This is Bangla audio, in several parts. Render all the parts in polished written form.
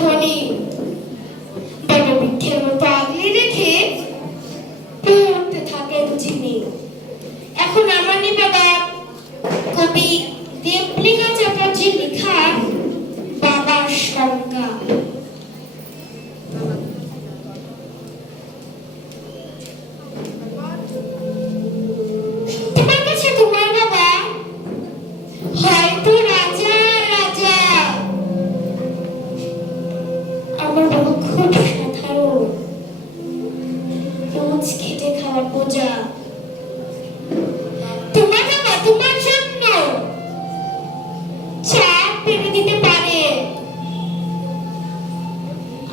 ধ্বনি বটবৃক্ষের মতো আগলে রেখে পড়তে থাকেন যিনি। এখন আমার বাবা কবি দেবলিনা চ্যাটার্জি লেখা বাবার সংজ্ঞা। তোমার কাছে তোমার বাবা হয়তো রাজা রাজা, আমার বাবা খুব সাধারণ, রোজ খেটে খাওয়ার বোঝা। তোমার বাবা তোমার জন্য চাপ পেরে দিতে পারে,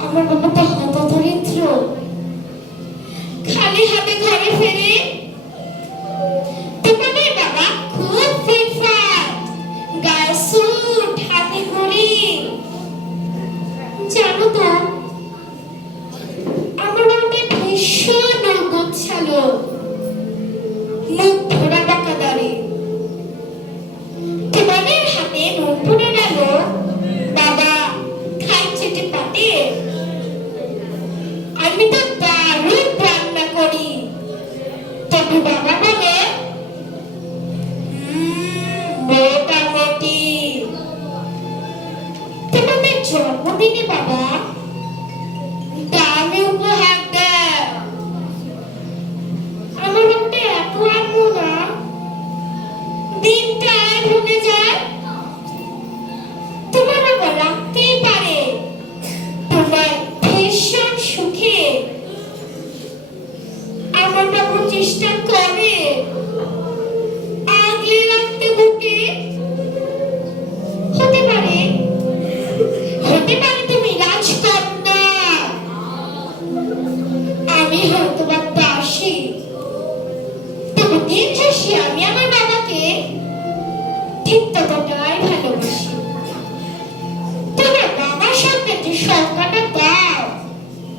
আমার বাবা তো হতদরিদ্র, খালি হাতে ঘরে ফেরে। তোমাদের বাবা খুব ফিটফাট, গায়ে স্যুট, হাতে ঘড়ি। জানো তো আমার বাবাটা ভীষণ গোছালো, মুখ ধরা বাঁকা দাড়ি। তোমাদের হাতে নুন পড়ে গেল, বাবা খাই চেটে পাটে। আমি তো দারুণ রান্না করি, তবে বাবা বলে মোটামুটি। তোমাদের জন্মদিনে বাবা দামি উপহার দেয়, আমার বাবাটা এত আনবো না, দিনটা ভুলে যায়। তোমার বাবা রাখতেই পারে তোমার ভীষণ সুখে, আমার বাবা চেষ্টা করে আগলে রাখতে বুকে। হতে পারে তুমি রাজকন্যা, আমি হয়তো বা দাসী, তবু দিন শেষে আমি আমার বাবাকে ঠিক ততটাই ভালোবাসি। তোমার বাবার সাথে যে সংখ্যাটা দাও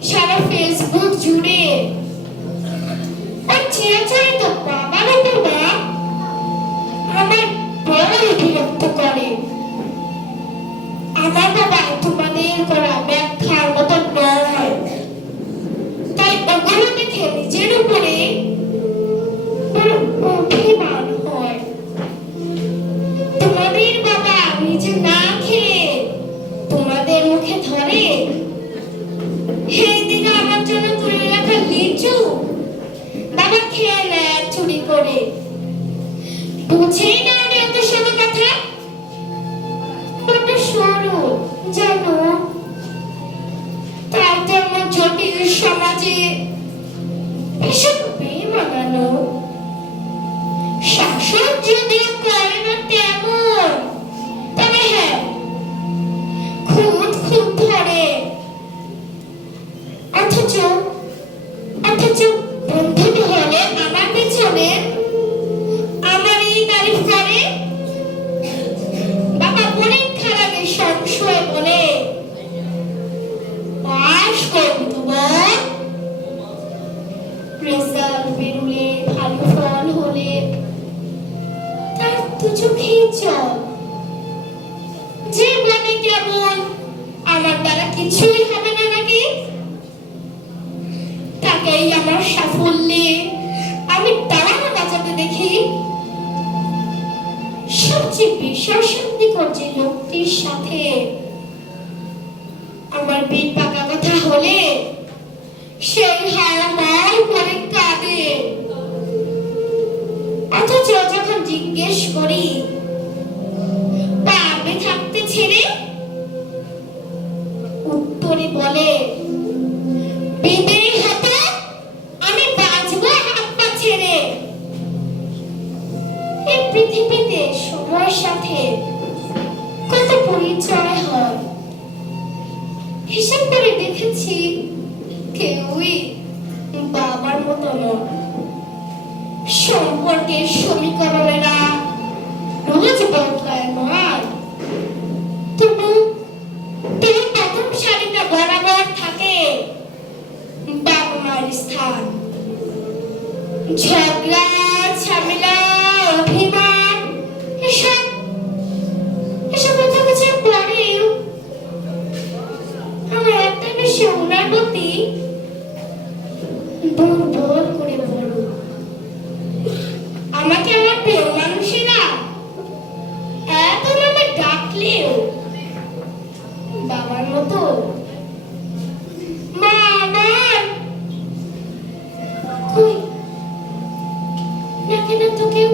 সারা ফেসবুক জুড়ে, ওই চিরাচরিত বাবার উপর না আমার বড় বিরক্ত করে। আমার বাবা তোমাদের করা ব্যাখ্যার মতো নয়, তাই ওগুলো দেখে নিজের উপরে বড় অভিমান হয়। তোমাদের বাবা নিজে না খেয়ে তোমাদের মুখে ধরে, সেই দিকে আমার জন্য তুলে রাখা লিচু বাবা খেয়ে নেয় চুরি করে। বুঝেই না এত সব কথা, বড্ড সরু জানো। তাই তো আমার জটিল সমাজে এসব বেমানানো। শাসন যদিও করে না তেমন, তবে হ্যাঁ খুদ ধরে। অথচ বন্ধু হলে আমার পেছনে আমার এই তারিফ করে। বাবা পরীক্ষার আগে সংশয় বলে পাস করবি তো বল, রেজাল্ট বেরোলে ভালো ফল হলে তার তো চোখেই চল। যে বলে কেমন আমার দ্বারা কিছুই হবে না নাকি, তাকেই আমার সাফল্যে আমি দাঁড়ানো বাঁচাতে দেখি। সবচেয়ে বিশ্বাসযোগ্য যে লোকটির সাথে আমার বিট পাকা কথা হলে সেই হাড় করে কাঁদে। অথচ যখন জিজ্ঞেস করি পারবে থাকতে ছেড়ে, উত্তরে বলে বিদেই হতো আমি বাঁচবো হাত পা ছেড়ে। এই পৃথিবীতে সময়ের সাথে কত পরিচয় হয়, হিসাব করে দেখেছি কেউই বাবার মতো নয়। সম্পর্কের সমীকরণেরা রোজ বদলায় নয়, তবু প্রথম সারিটা বরাবর থাকে বাবা মার স্থান। ঝগড়া ঝামেলা অভিমান এসব কথা কিছু পরেও দুর্বল করে বড়। আমাকে আমার প্রিয় মানুষেরা এত নামে ডাকলেও বাবার মতো মা আমার কই, ডাকে না তো কেউ।